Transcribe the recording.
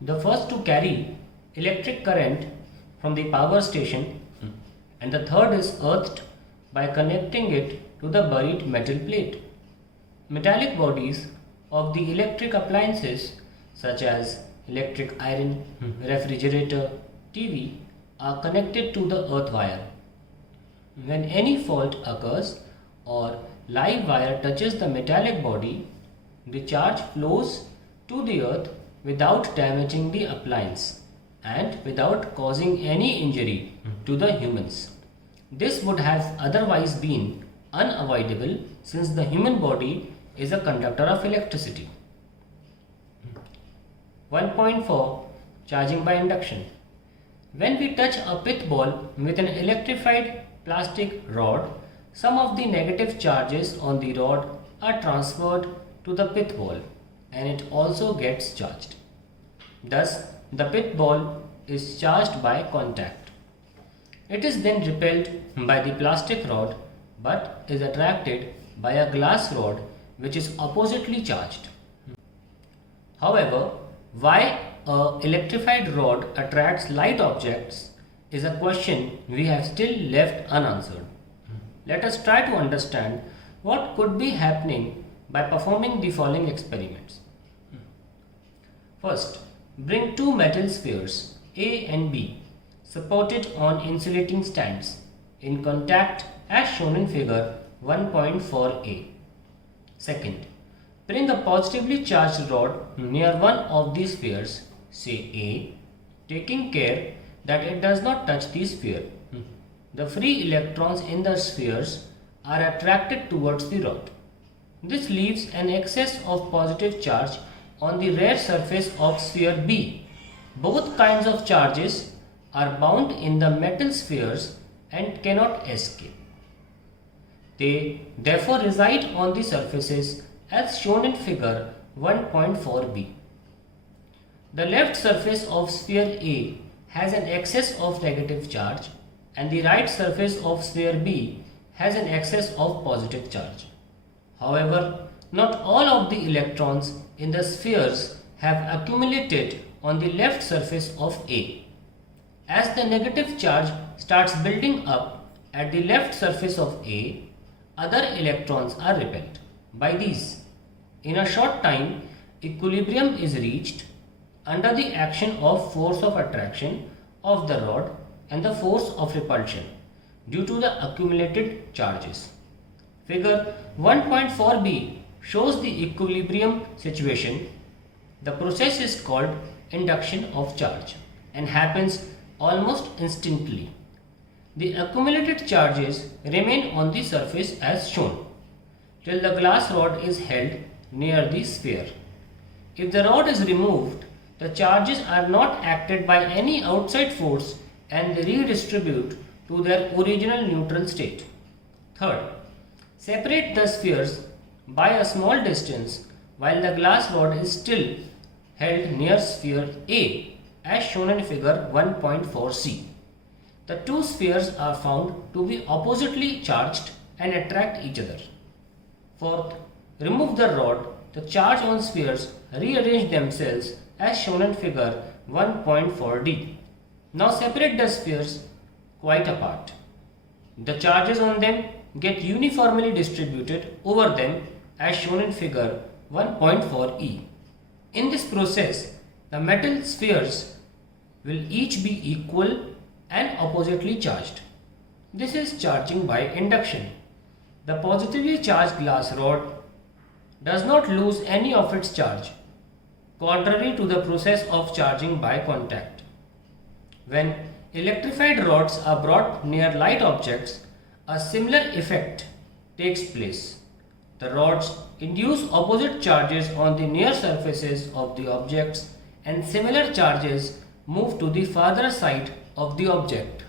The first to carry electric current from the power station, and the third is earthed by connecting it to the buried metal plate. Metallic bodies of the electric appliances such as electric iron, refrigerator, TV are connected to the earth wire. When any fault occurs or live wire touches the metallic body, the charge flows to the earth without damaging the appliance and without causing any injury to the humans. This would have otherwise been unavoidable since the human body is a conductor of electricity. 1.4 Charging by induction. When we touch a pith ball with an electrified plastic rod, some of the negative charges on the rod are transferred to the pith ball and it also gets charged. Thus, the pith ball is charged by contact. It is then repelled by the plastic rod but is attracted by a glass rod which is oppositely charged. However, why a electrified rod attracts light objects is a question we have still left unanswered. Let us try to understand what could be happening by performing the following experiments. First, bring two metal spheres A and B supported on insulating stands in contact as shown in figure 1.4a. Second, bring a positively charged rod near one of these spheres, say A, taking care that it does not touch the sphere. The free electrons in the spheres are attracted towards the rod. This leaves an excess of positive charge on the rear surface of sphere B. Both kinds of charges are bound in the metal spheres and cannot escape. They therefore reside on the surfaces as shown in figure 1.4b. The left surface of sphere A has an excess of negative charge and the right surface of sphere B has an excess of positive charge. However, not all of the electrons in the spheres have accumulated on the left surface of A. As the negative charge starts building up at the left surface of A, other electrons are repelled by these. In a short time, equilibrium is reached under the action of force of attraction of the rod and the force of repulsion due to the accumulated charges. Figure 1.4b shows the equilibrium situation. The process is called induction of charge and happens almost instantly. The accumulated charges remain on the surface as shown till the glass rod is held near the sphere. If the rod is removed, the charges are not acted by any outside force and they redistribute to their original neutral state. Third, separate the spheres by a small distance while the glass rod is still held near sphere A as shown in figure 1.4c. The two spheres are found to be oppositely charged and attract each other. Fourth, remove the rod. The charge on spheres rearrange themselves as shown in figure 1.4d. Now separate the spheres quite apart. The charges on them get uniformly distributed over them as shown in figure 1.4e. In this process, the metal spheres will each be equal and oppositely charged. This is charging by induction. The positively charged glass rod does not lose any of its charge, contrary to the process of charging by contact. When electrified rods are brought near light objects, a similar effect takes place. The rods induce opposite charges on the near surfaces of the objects and similar charges move to the farther side of the object.